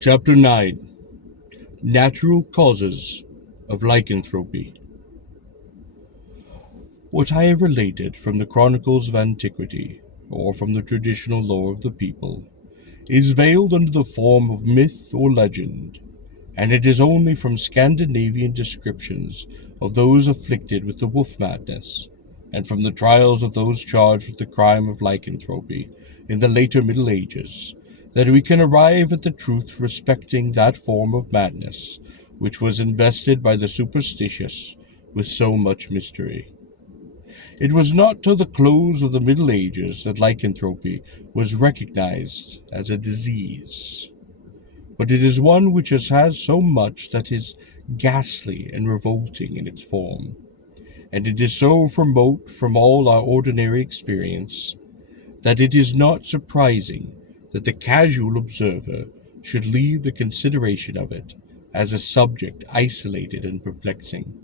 Chapter 9. Natural Causes of Lycanthropy. What I have related from the chronicles of antiquity, or from the traditional lore of the people, is veiled under the form of myth or legend, and it is only from Scandinavian descriptions of those afflicted with the wolf madness, and from the trials of those charged with the crime of lycanthropy in the later Middle Ages, that we can arrive at the truth respecting that form of madness which was invested by the superstitious with so much mystery. It was not till the close of the Middle Ages that lycanthropy was recognized as a disease, but it is one which has so much that is ghastly and revolting in its form, and it is so remote from all our ordinary experience, that it is not surprising that the casual observer should leave the consideration of it as a subject isolated and perplexing,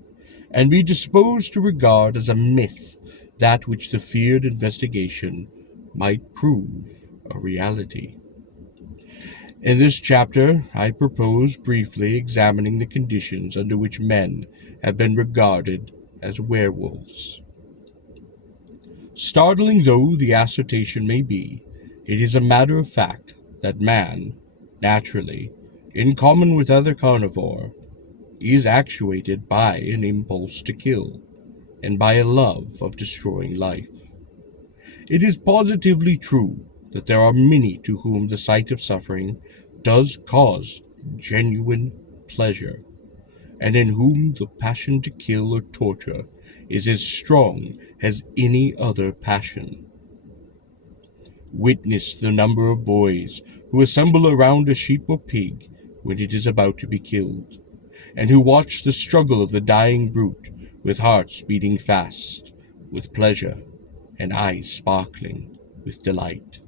and be disposed to regard as a myth that which the feared investigation might prove a reality. In this chapter, I propose briefly examining the conditions under which men have been regarded as werewolves. Startling though the assertion may be, it is a matter of fact that man, naturally, in common with other carnivore, is actuated by an impulse to kill, and by a love of destroying life. It is positively true that there are many to whom the sight of suffering does cause genuine pleasure, and in whom the passion to kill or torture is as strong as any other passion. Witness the number of boys who assemble around a sheep or pig when it is about to be killed, and who watch the struggle of the dying brute with hearts beating fast with pleasure and eyes sparkling with delight.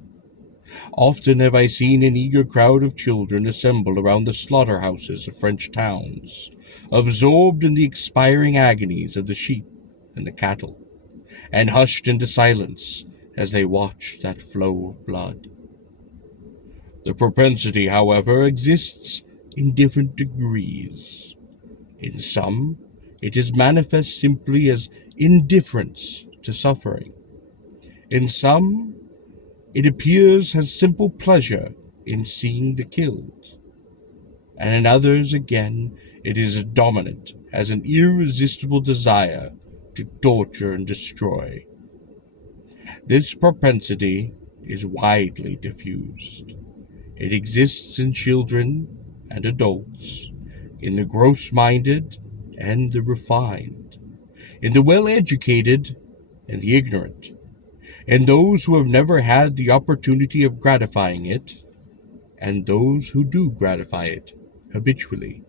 Often have I seen an eager crowd of children assemble around the slaughterhouses of French towns, absorbed in the expiring agonies of the sheep and the cattle, and hushed into silence as they watched that flow of blood. The propensity, however, exists in different degrees. In some, it is manifest simply as indifference to suffering. In some, it appears as simple pleasure in seeing the killed. And in others, again, it is as dominant as an irresistible desire to torture and destroy. This propensity is widely diffused. It exists in children and adults, in the gross-minded and the refined, in the well-educated and the ignorant, in those who have never had the opportunity of gratifying it, and those who do gratify it habitually,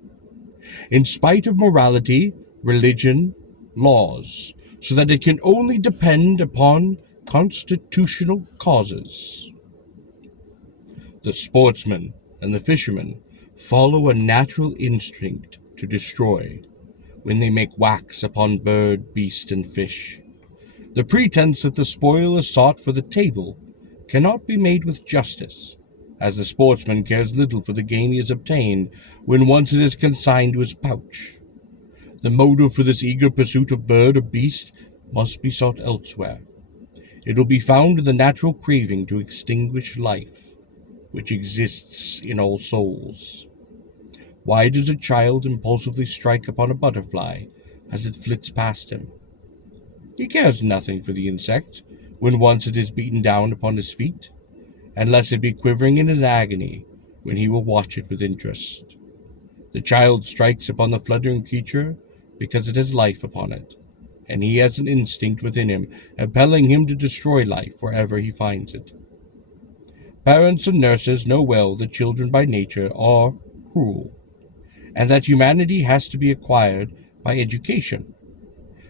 in spite of morality, religion, laws, so that it can only depend upon constitutional causes. The sportsman and the fisherman follow a natural instinct to destroy when they make wax upon bird, beast, and fish. The pretense that the spoil is sought for the table cannot be made with justice, as the sportsman cares little for the game he has obtained when once it is consigned to his pouch. The motive for this eager pursuit of bird or beast must be sought elsewhere. It will be found in the natural craving to extinguish life, which exists in all souls. Why does a child impulsively strike upon a butterfly as it flits past him? He cares nothing for the insect when once it is beaten down upon his feet, unless it be quivering in his agony, when he will watch it with interest. The child strikes upon the fluttering creature because it has life upon it, and he has an instinct within him impelling him to destroy life wherever he finds it. Parents and nurses know well that children by nature are cruel, and that humanity has to be acquired by education.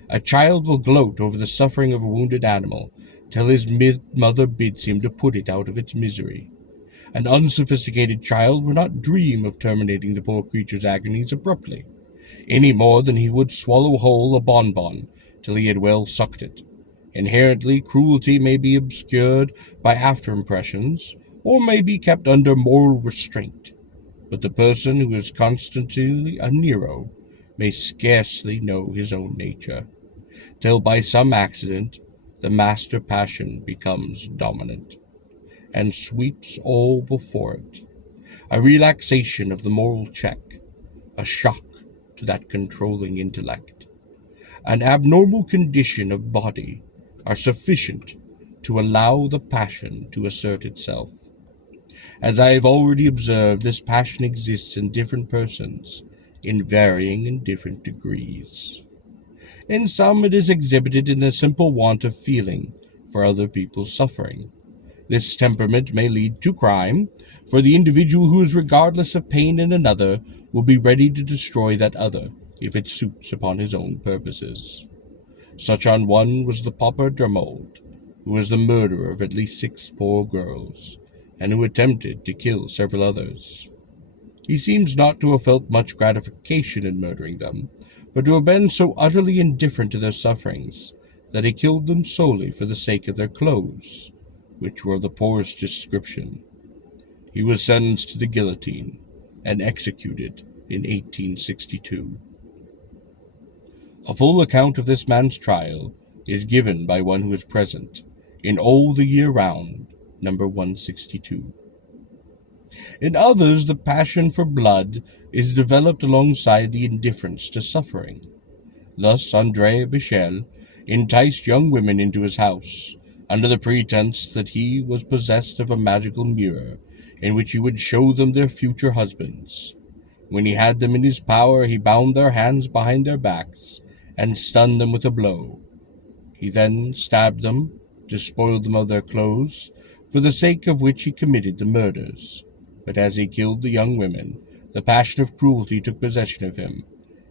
A child will gloat over the suffering of a wounded animal till his mother bids him to put it out of its misery. An unsophisticated child will not dream of terminating the poor creature's agonies abruptly, any more than he would swallow whole a bonbon till he had well sucked it. Inherently, cruelty may be obscured by after-impressions, or may be kept under moral restraint. but the person who is constantly a Nero may scarcely know his own nature, till by some accident the master passion becomes dominant, and sweeps all before it. A relaxation of the moral check, a shock to that controlling intellect, an abnormal condition of body are sufficient to allow the passion to assert itself. As I have already observed, this passion exists in different persons, in varying and different degrees. In some it is exhibited in a simple want of feeling for other people's suffering. This temperament may lead to crime, for the individual who is regardless of pain in another will be ready to destroy that other if it suits upon his own purposes. Such an one was the pauper Dermold, who was the murderer of at least 6 poor girls, and who attempted to kill several others. He seems not to have felt much gratification in murdering them, but to have been so utterly indifferent to their sufferings that he killed them solely for the sake of their clothes, which were of the poorest description. He was sentenced to the guillotine and executed in 1862. A full account of this man's trial is given by one who is present in All the Year Round, number 162. In others, the passion for blood is developed alongside the indifference to suffering. Thus, André Bichel enticed young women into his house, under the pretense that he was possessed of a magical mirror, in which he would show them their future husbands. When he had them in his power, he bound their hands behind their backs, and stunned them with a blow. He then stabbed them, despoiled them of their clothes, for the sake of which he committed the murders. But as he killed the young women, the passion of cruelty took possession of him,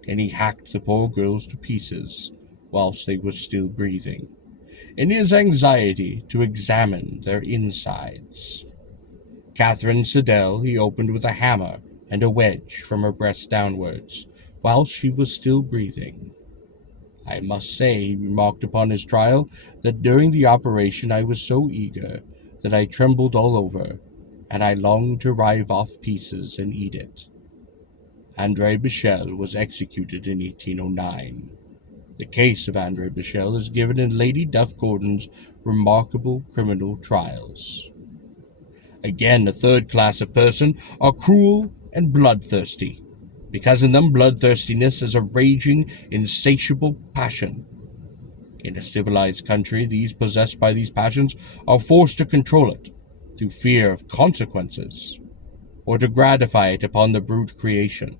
and he hacked the poor girls to pieces, whilst they were still breathing, in his anxiety to examine their insides. Catherine Siddell he opened with a hammer and a wedge from her breast downwards, whilst she was still breathing. I must say, he remarked upon his trial, that during the operation I was so eager that I trembled all over, and I longed to rive off pieces and eat it. André Bichel was executed in 1809. The case of André Bichel is given in Lady Duff Gordon's Remarkable Criminal Trials. Again, a third class of person are cruel and bloodthirsty, because in them bloodthirstiness is a raging, insatiable passion. In a civilized country, these possessed by these passions are forced to control it, through fear of consequences, or to gratify it upon the brute creation.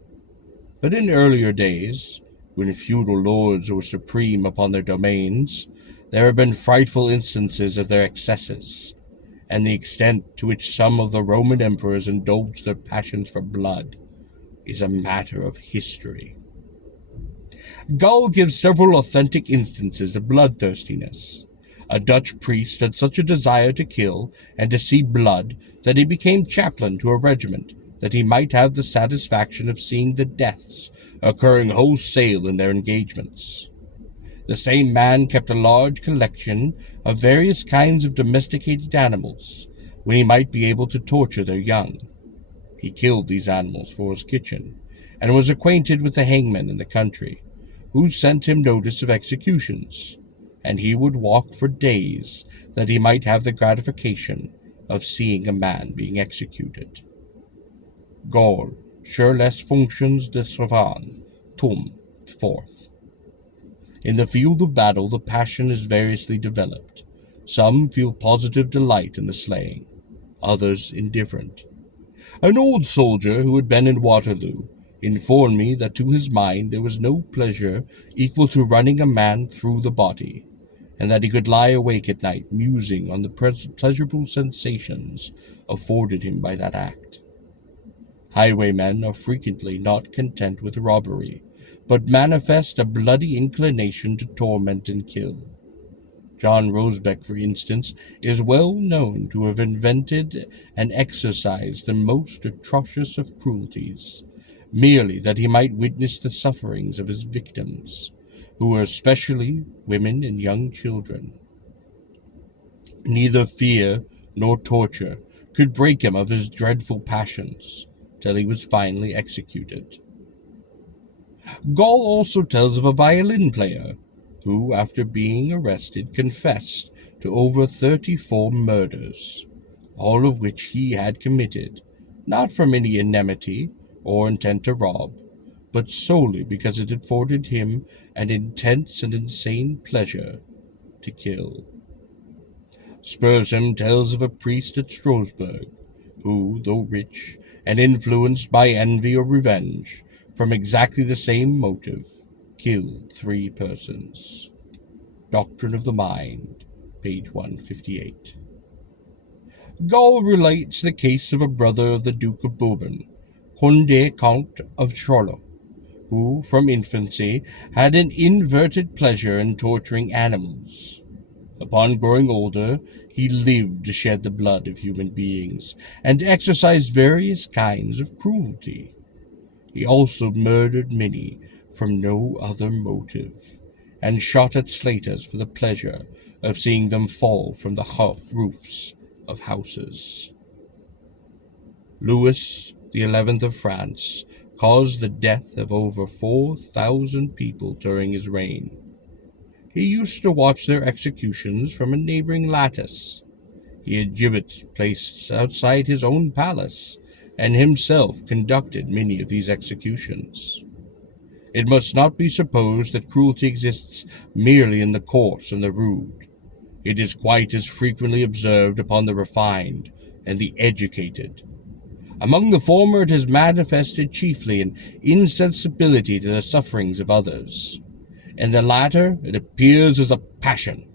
But in earlier days, when feudal lords were supreme upon their domains, there have been frightful instances of their excesses, and the extent to which some of the Roman emperors indulged their passions for blood is a matter of history. Gall gives several authentic instances of bloodthirstiness. A Dutch priest had such a desire to kill and to see blood that he became chaplain to a regiment, that he might have the satisfaction of seeing the deaths occurring wholesale in their engagements. The same man kept a large collection of various kinds of domesticated animals, when he might be able to torture their young. He killed these animals for his kitchen, and was acquainted with the hangman in the country, who sent him notice of executions, and he would walk for days that he might have the gratification of seeing a man being executed. Gall, sur les fonctions de Savan, tome 4th. In the field of battle, the passion is variously developed. Some feel positive delight in the slaying, others indifferent. An old soldier who had been in Waterloo informed me that to his mind there was no pleasure equal to running a man through the body, and that he could lie awake at night musing on the pleasurable sensations afforded him by that act. Highwaymen are frequently not content with robbery, but manifest a bloody inclination to torment and kill. John Rosbeck, for instance, is well known to have invented and exercised the most atrocious of cruelties, merely that he might witness the sufferings of his victims, who were especially women and young children. Neither fear nor torture could break him of his dreadful passions. till he was finally executed. Gall also tells of a violin player who, after being arrested, confessed to over 34 murders, all of which he had committed, not from any enmity or intent to rob, but solely because it afforded him an intense and insane pleasure to kill. Spurzheim tells of a priest at Strasbourg who, though rich and influenced by envy or revenge, from exactly the same motive, killed 3 persons. Doctrine of the Mind, page 158. Gall relates the case of a brother of the Duke of Bourbon, Condé Count of Charolais, who, from infancy, had an inverted pleasure in torturing animals. Upon growing older, he lived to shed the blood of human beings, and exercised various kinds of cruelty. He also murdered many from no other motive, and shot at slaters for the pleasure of seeing them fall from the roofs of houses. Louis XI of France caused the death of over 4,000 people during his reign. He used to watch their executions from a neighboring lattice. He had gibbets placed outside his own palace, and himself conducted many of these executions. It must not be supposed that cruelty exists merely in the coarse and the rude. It is quite as frequently observed upon the refined and the educated. Among the former it is manifested chiefly in insensibility to the sufferings of others. In the latter, it appears as a passion,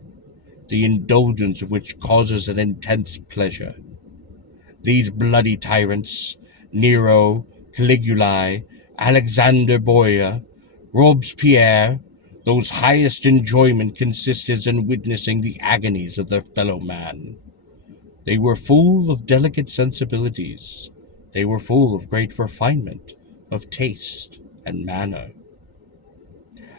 the indulgence of which causes an intense pleasure. These bloody tyrants, Nero, Caligula, Alexander Borgia, Robespierre, whose highest enjoyment consisted in witnessing the agonies of their fellow man. They were full of delicate sensibilities. They were full of great refinement, of taste and manner.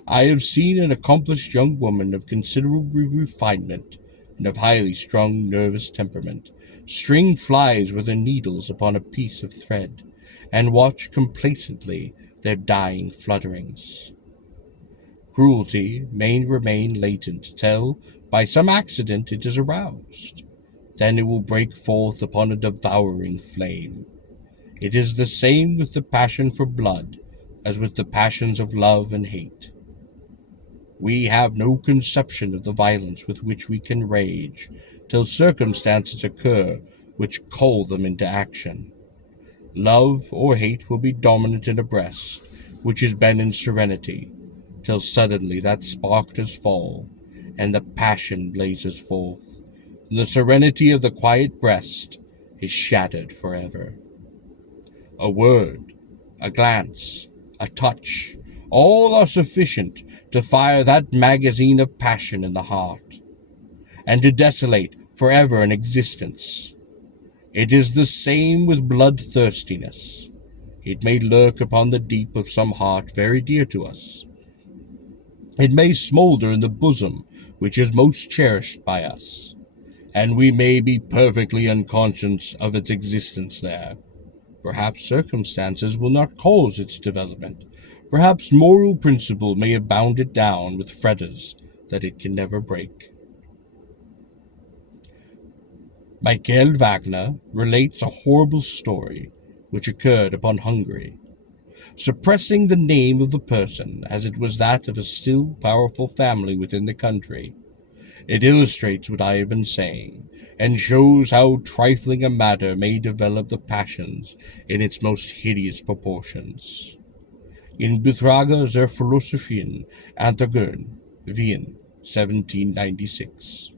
I have seen an accomplished young woman of considerable refinement and of highly strung nervous temperament string flies with her needles upon a piece of thread, and watch complacently their dying flutterings. Cruelty may remain latent till, by some accident, it is aroused. Then it will break forth upon a devouring flame. It is the same with the passion for blood as with the passions of love and hate. We have no conception of the violence with which we can rage, till circumstances occur which call them into action. Love or hate will be dominant in a breast which has been in serenity, till suddenly that spark does fall, and the passion blazes forth, and the serenity of the quiet breast is shattered forever. A word, a glance, a touch, all are sufficient to fire that magazine of passion in the heart, and to desolate forever an existence. It is the same with bloodthirstiness. It may lurk upon the deep of some heart very dear to us. It may smolder in the bosom which is most cherished by us, and we may be perfectly unconscious of its existence there. Perhaps circumstances will not cause its development. Perhaps moral principle may have bound it down with fetters that it can never break. Michael Wagner relates a horrible story which occurred upon Hungary, suppressing the name of the person as it was that of a still powerful family within the country. It illustrates what I have been saying, and shows how trifling a matter may develop the passions in its most hideous proportions. In Betrager der Philosophien Antagon, Wien, 1796.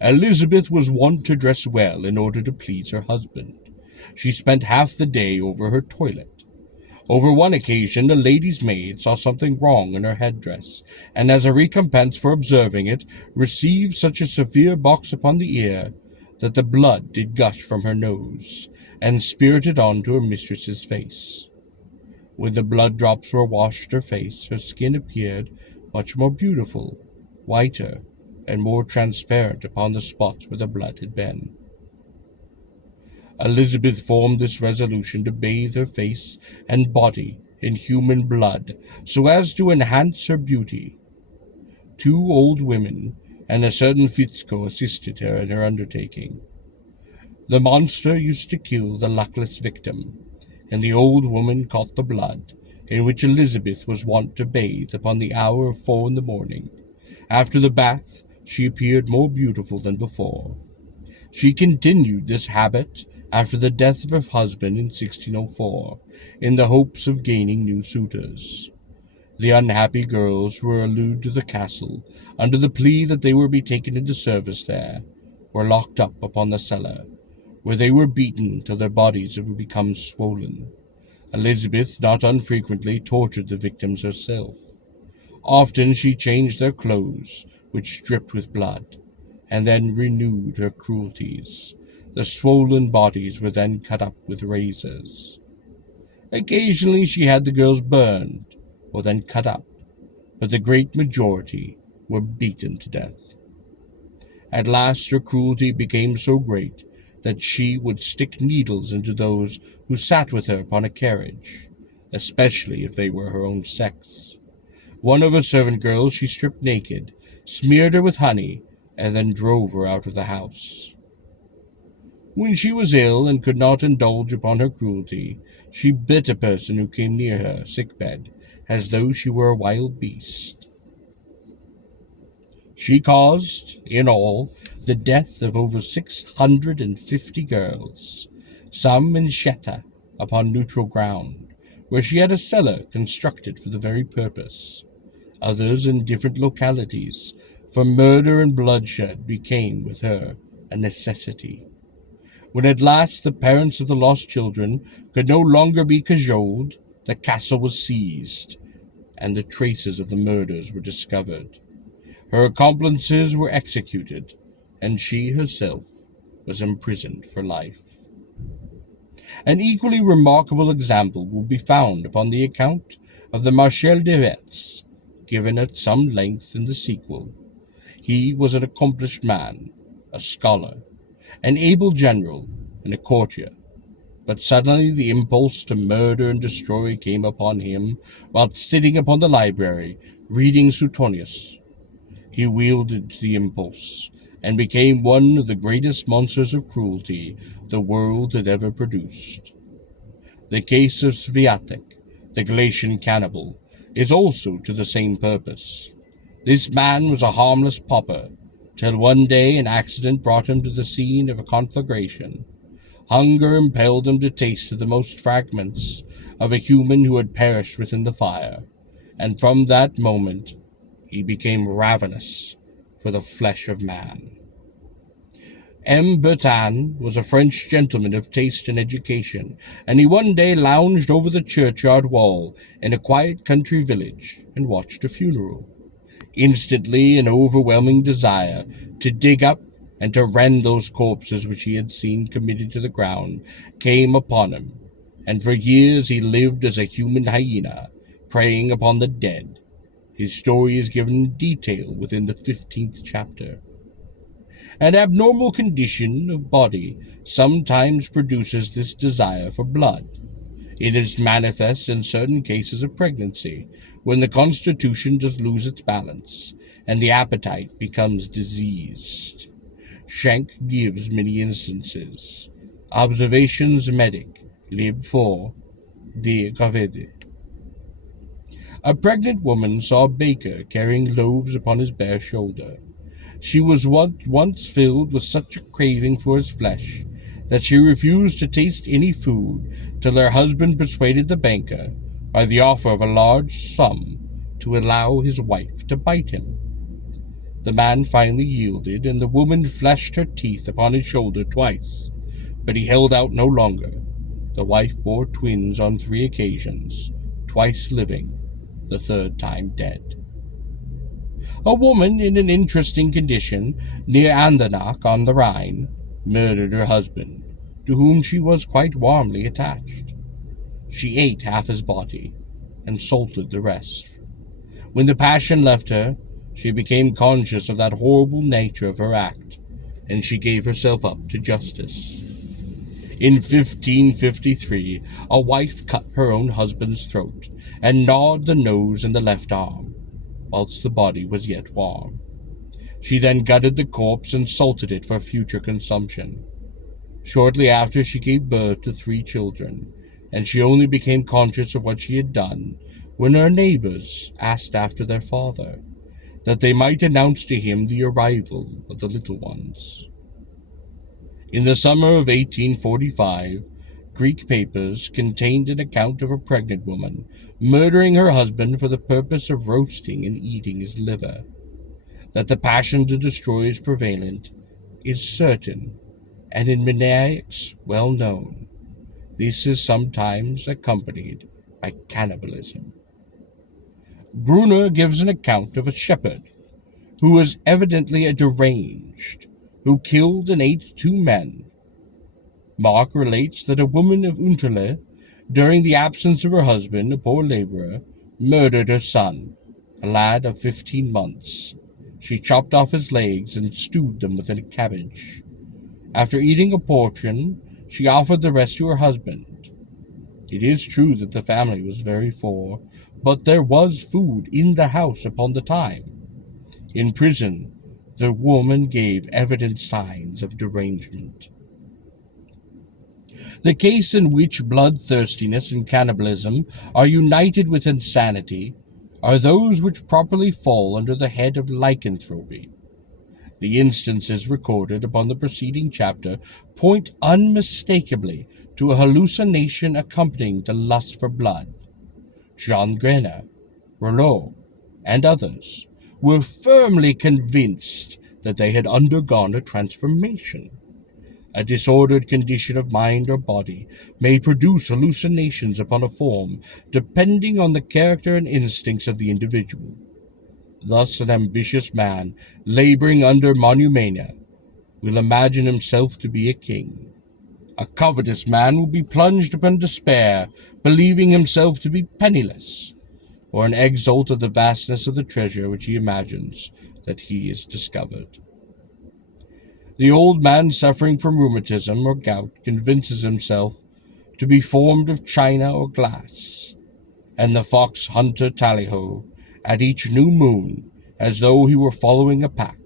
Elizabeth was wont to dress well in order to please her husband. She spent half the day over her toilet. Over one occasion, a lady's maid saw something wrong in her headdress, and as a recompense for observing it, received such a severe box upon the ear that the blood did gush from her nose, and spirted on to her mistress's face. When the blood drops were washed her face, her skin appeared much more beautiful, whiter, and more transparent upon the spots where the blood had been. Elizabeth formed this resolution to bathe her face and body in human blood so as to enhance her beauty. 2 old women and a certain Fitzco assisted her in her undertaking. The monster used to kill the luckless victim, and the old woman caught the blood, in which Elizabeth was wont to bathe upon the hour of 4 in the morning. After the bath, she appeared more beautiful than before. She continued this habit after the death of her husband in 1604, in the hopes of gaining new suitors. The unhappy girls were allured to the castle under the plea that they were be taken into service there, were locked up upon the cellar, where they were beaten till their bodies would become swollen. Elizabeth not unfrequently tortured the victims herself. Often she changed their clothes, which dripped with blood, and then renewed her cruelties. The swollen bodies were then cut up with razors. Occasionally she had the girls burned, or then cut up, but the great majority were beaten to death. At last her cruelty became so great that she would stick needles into those who sat with her upon a carriage, especially if they were her own sex. One of her servant girls she stripped naked, smeared her with honey, and then drove her out of the house. When she was ill and could not indulge upon her cruelty, she bit a person who came near her sick-bed, as though she were a wild beast. She caused, in all, the death of over 650 girls, some in Shetta, upon neutral ground, where she had a cellar constructed for the very purpose, others in different localities, for murder and bloodshed became with her a necessity. When at last the parents of the lost children could no longer be cajoled, the castle was seized, and the traces of the murders were discovered. Her accomplices were executed, and she herself was imprisoned for life. An equally remarkable example will be found upon the account of the Marshal de Retz, given at some length in the sequel. He was an accomplished man, a scholar, an able general, and a courtier, but suddenly the impulse to murder and destroy came upon him whilst sitting upon the library reading Suetonius. He wielded the impulse, and became one of the greatest monsters of cruelty the world had ever produced. The case of Sviatek, the Galatian cannibal, is also to the same purpose. This man was a harmless pauper, till one day an accident brought him to the scene of a conflagration. Hunger impelled him to taste of the most fragments of a human who had perished within the fire, and from that moment he became ravenous for the flesh of man. M. Bertin was a French gentleman of taste and education, and he one day lounged over the churchyard wall in a quiet country village and watched a funeral. Instantly an overwhelming desire to dig up and to rend those corpses which he had seen committed to the ground came upon him, and for years he lived as a human hyena, preying upon the dead. His story is given in detail within the 15th chapter. An abnormal condition of body sometimes produces this desire for blood. It is manifest in certain cases of pregnancy, when the constitution does lose its balance, and the appetite becomes diseased. Schenck gives many instances. Observations Medic, Lib 4, de Gravede. A pregnant woman saw a baker carrying loaves upon his bare shoulder. She was once filled with such a craving for his flesh that she refused to taste any food till her husband persuaded the banker, by the offer of a large sum, to allow his wife to bite him. The man finally yielded, and the woman fleshed her teeth upon his shoulder twice, but he held out no longer. The wife bore twins on 3 occasions, twice living, the 3rd time dead. A woman in an interesting condition near Andernach on the Rhine murdered her husband, to whom she was quite warmly attached. She ate half his body and salted the rest. When the passion left her, she became conscious of that horrible nature of her act, and she gave herself up to justice. In 1553, a wife cut her own husband's throat and gnawed the nose and the left arm, whilst the body was yet warm. She then gutted the corpse and salted it for future consumption. Shortly after, she gave birth to 3 children, and she only became conscious of what she had done when her neighbors asked after their father, that they might announce to him the arrival of the little ones. In the summer of 1845, Greek papers contained an account of a pregnant woman murdering her husband for the purpose of roasting and eating his liver. That the passion to destroy is prevalent is certain, and in maniacs well known. This is sometimes accompanied by cannibalism. Gruner gives an account of a shepherd who was evidently a deranged, who killed and ate 2 men. Mark relates that a woman of Unterle, during the absence of her husband, a poor laborer, murdered her son, a lad of 15 months. She chopped off his legs and stewed them with a cabbage. After eating a portion, she offered the rest to her husband. It is true that the family was very poor, but there was food in the house upon the time. In prison, the woman gave evident signs of derangement. The case in which bloodthirstiness and cannibalism are united with insanity are those which properly fall under the head of lycanthropy. The instances recorded upon the preceding chapter point unmistakably to a hallucination accompanying the lust for blood. Jean Grener, Rouleau, and others were firmly convinced that they had undergone a transformation. A disordered condition of mind or body may produce hallucinations upon a form, depending on the character and instincts of the individual. Thus, an ambitious man, laboring under monomania, will imagine himself to be a king. A covetous man will be plunged upon despair, believing himself to be penniless, or an exult of the vastness of the treasure which he imagines that he has discovered. The old man suffering from rheumatism or gout convinces himself to be formed of china or glass, and the fox hunter tally-ho at each new moon as though he were following a pack.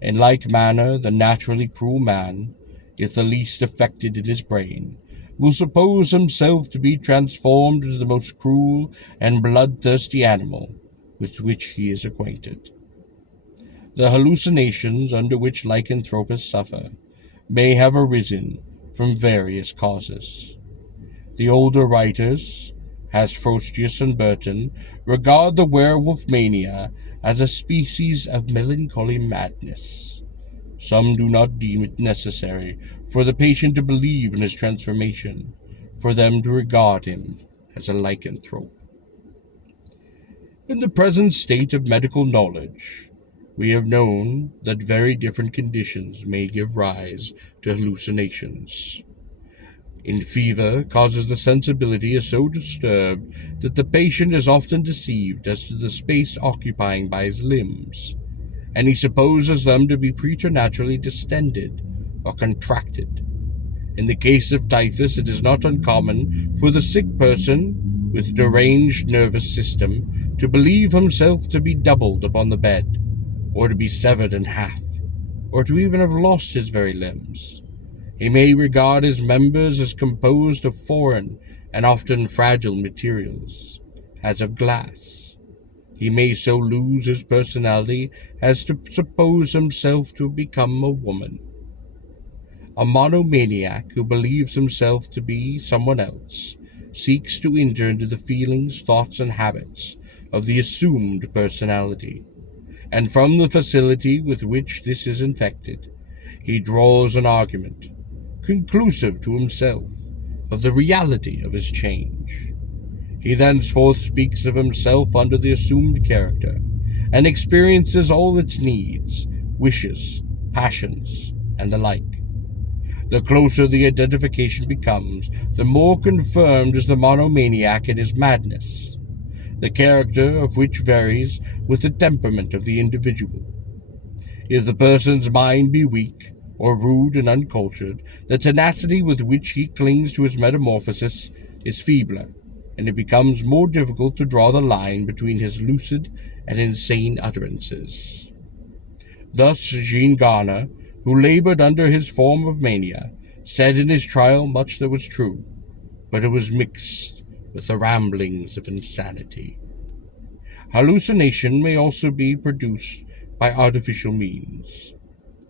In like manner, the naturally cruel man, if the least affected in his brain, will suppose himself to be transformed into the most cruel and bloodthirsty animal with which he is acquainted. The hallucinations under which lycanthropists suffer may have arisen from various causes. The older writers, as Frostius and Burton, regard the werewolf mania as a species of melancholy madness. Some do not deem it necessary for the patient to believe in his transformation, for them to regard him as a lycanthrope. In the present state of medical knowledge, we have known that very different conditions may give rise to hallucinations. In fever, causes the sensibility is so disturbed that the patient is often deceived as to the space occupying by his limbs, and he supposes them to be preternaturally distended or contracted. In the case of typhus, it is not uncommon for the sick person with deranged nervous system to believe himself to be doubled upon the bed, or to be severed in half, or to even have lost his very limbs. He may regard his members as composed of foreign and often fragile materials, as of glass. He may so lose his personality as to suppose himself to have become a woman. A monomaniac who believes himself to be someone else seeks to enter into the feelings, thoughts, and habits of the assumed personality, and from the facility with which this is infected, he draws an argument, conclusive to himself, of the reality of his change. He thenceforth speaks of himself under the assumed character, and experiences all its needs, wishes, passions, and the like. The closer the identification becomes, the more confirmed is the monomaniac in his madness, the character of which varies with the temperament of the individual. If the person's mind be weak, or rude and uncultured, the tenacity with which he clings to his metamorphosis is feebler, and it becomes more difficult to draw the line between his lucid and insane utterances. Thus Jean Garner, who labored under his form of mania, said in his trial much that was true, but it was mixed with the ramblings of insanity. Hallucination may also be produced by artificial means,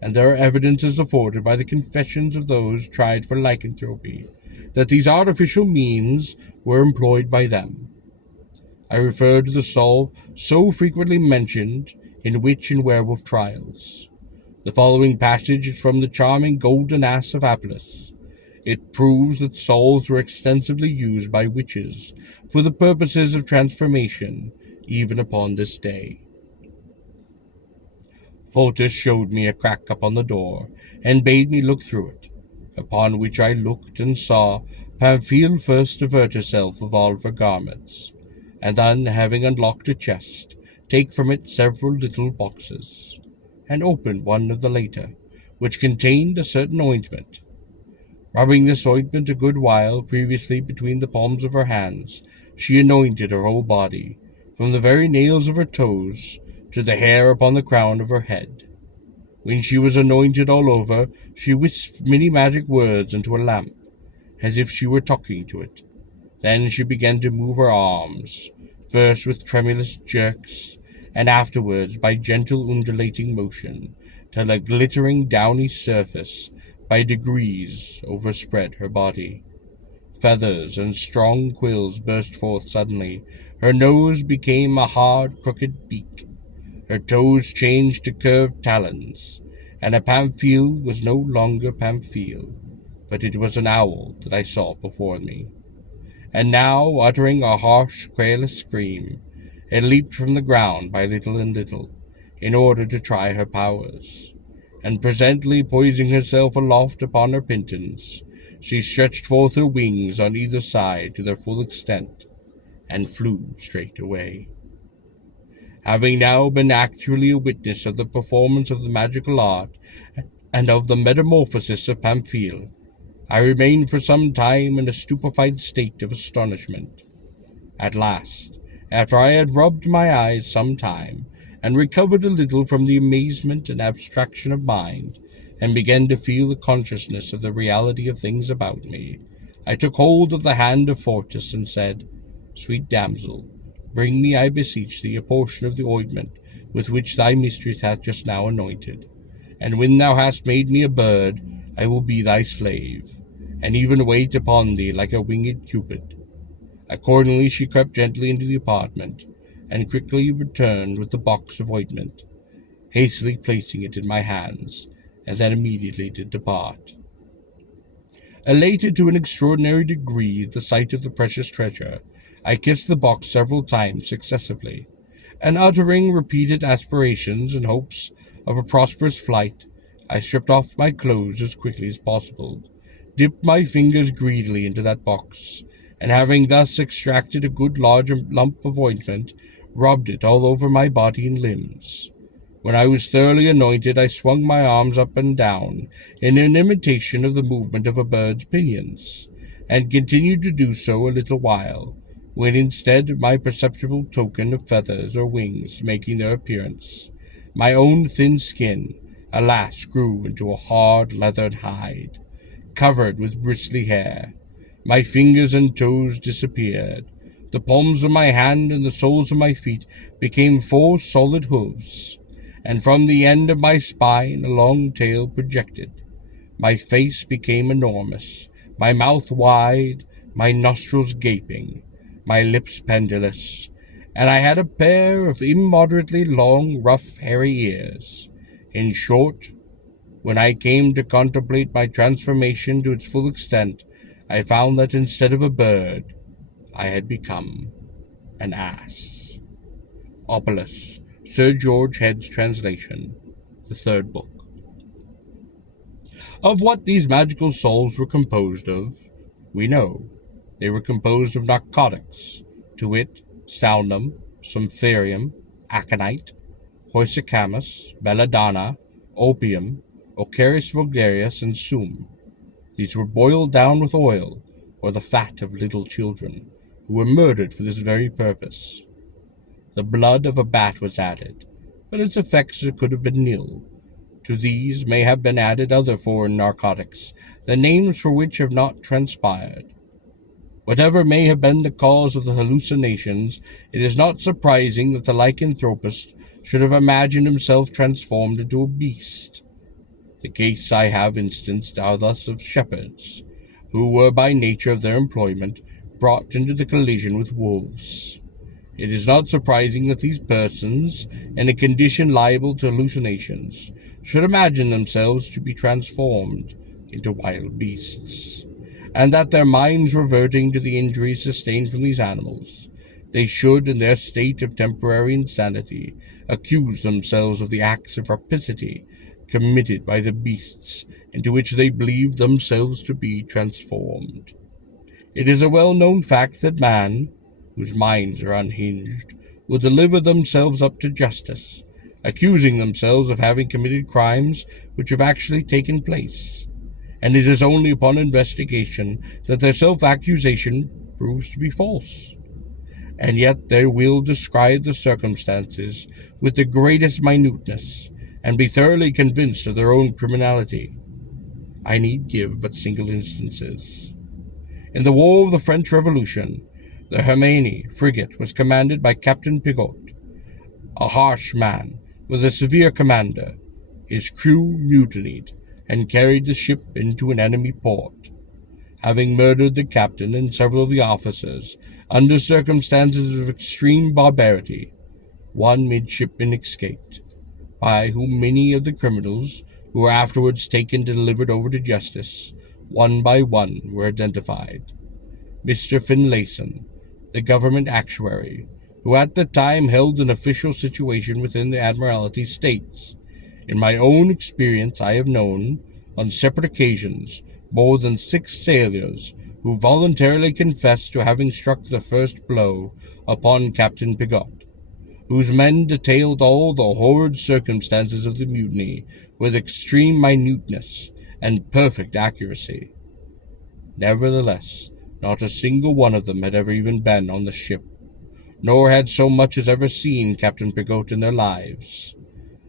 and there are evidences afforded by the confessions of those tried for lycanthropy that these artificial means were employed by them. I refer to the salve so frequently mentioned in witch and werewolf trials. The following passage is from the charming Golden Ass of Apelles. It proves that salves were extensively used by witches for the purposes of transformation, even upon this day. Fotis showed me a crack upon the door, and bade me look through it, upon which I looked and saw Pamphile first divert herself of all of her garments, and then, having unlocked a chest, take from it several little boxes, and open one of the later, which contained a certain ointment. Rubbing this ointment a good while previously between the palms of her hands, she anointed her whole body, from the very nails of her toes to the hair upon the crown of her head. When she was anointed all over, she whispered many magic words into a lamp, as if she were talking to it. Then she began to move her arms, first with tremulous jerks, and afterwards by gentle undulating motion, till a glittering downy surface by degrees overspread her body. Feathers and strong quills burst forth suddenly. Her nose became a hard, crooked beak. Her toes changed to curved talons, and a Pamphile was no longer Pamphile, but it was an owl that I saw before me. And now, uttering a harsh, querulous scream, it leaped from the ground by little and little, in order to try her powers, and presently poising herself aloft upon her pinions, she stretched forth her wings on either side to their full extent, and flew straight away. Having now been actually a witness of the performance of the magical art, and of the metamorphosis of Pamphile, I remained for some time in a stupefied state of astonishment. At last, after I had rubbed my eyes some time, and recovered a little from the amazement and abstraction of mind, and began to feel the consciousness of the reality of things about me, I took hold of the hand of Fotis and said, "Sweet damsel, bring me, I beseech thee, a portion of the ointment with which thy mistress hath just now anointed, and when thou hast made me a bird, I will be thy slave, and even wait upon thee like a winged Cupid." Accordingly she crept gently into the apartment, and quickly returned with the box of ointment, hastily placing it in my hands, and then immediately did depart. Elated to an extraordinary degree at the sight of the precious treasure, I kissed the box several times successively, and uttering repeated aspirations and hopes of a prosperous flight, I stripped off my clothes as quickly as possible, dipped my fingers greedily into that box, and having thus extracted a good large lump of ointment, rubbed it all over my body and limbs. When I was thoroughly anointed, I swung my arms up and down in an imitation of the movement of a bird's pinions, and continued to do so a little while, when instead of my perceptible token of feathers or wings making their appearance, my own thin skin, alas, grew into a hard leathered hide, covered with bristly hair. My fingers and toes disappeared. The palms of my hand and the soles of my feet became 4 solid hooves, and from the end of my spine a long tail projected. My face became enormous, my mouth wide, my nostrils gaping, my lips pendulous, and I had a pair of immoderately long, rough, hairy ears. In short, when I came to contemplate my transformation to its full extent, I found that instead of a bird, I had become an ass. Apelles, Sir George Head's translation, the 3rd book. Of what these magical salves were composed of, we know. They were composed of narcotics, to wit, salnum, sometherium, aconite, hoysacamus, belladonna, opium, Ocarus vulgarius, and sum. These were boiled down with oil, or the fat of little children, who were murdered for this very purpose. The blood of a bat was added, but its effects could have been nil. To these may have been added other foreign narcotics, the names for which have not transpired. Whatever may have been the cause of the hallucinations, it is not surprising that the lycanthropist should have imagined himself transformed into a beast. The case I have instanced are thus of shepherds, who were by nature of their employment brought into the collision with wolves. It is not surprising that these persons, in a condition liable to hallucinations, should imagine themselves to be transformed into wild beasts, and that their minds reverting to the injuries sustained from these animals, they should, in their state of temporary insanity, accuse themselves of the acts of rapacity committed by the beasts into which they believed themselves to be transformed. It is a well-known fact that man, whose minds are unhinged, will deliver themselves up to justice, accusing themselves of having committed crimes which have actually taken place, and it is only upon investigation that their self-accusation proves to be false. And yet they will describe the circumstances with the greatest minuteness, and be thoroughly convinced of their own criminality. I need give but single instances. In the War of the French Revolution, the Hermione frigate was commanded by Captain Pigot, a harsh man with a severe commander. His crew mutinied and carried the ship into an enemy port. Having murdered the captain and several of the officers under circumstances of extreme barbarity, one midshipman escaped, by whom many of the criminals, who were afterwards taken and delivered over to justice, one by one were identified. Mr. Finlayson, the government actuary, who at the time held an official situation within the Admiralty, states, "In my own experience I have known, on separate occasions, more than 6 sailors who voluntarily confessed to having struck the first blow upon Captain Pigot, whose men detailed all the horrid circumstances of the mutiny with extreme minuteness and perfect accuracy. Nevertheless, not a single one of them had ever even been on the ship, nor had so much as ever seen Captain Pigot in their lives.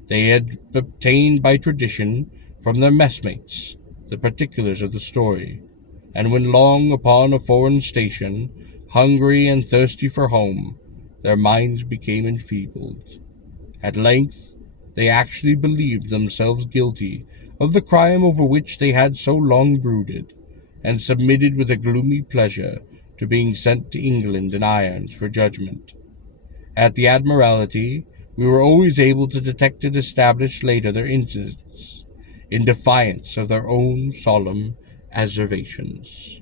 They had obtained by tradition from their messmates the particulars of the story, and when long upon a foreign station, hungry and thirsty for home, their minds became enfeebled. At length, they actually believed themselves guilty of the crime over which they had so long brooded, and submitted with a gloomy pleasure to being sent to England in irons for judgment. At the Admiralty, we were always able to detect and establish later their innocence, in defiance of their own solemn asseverations."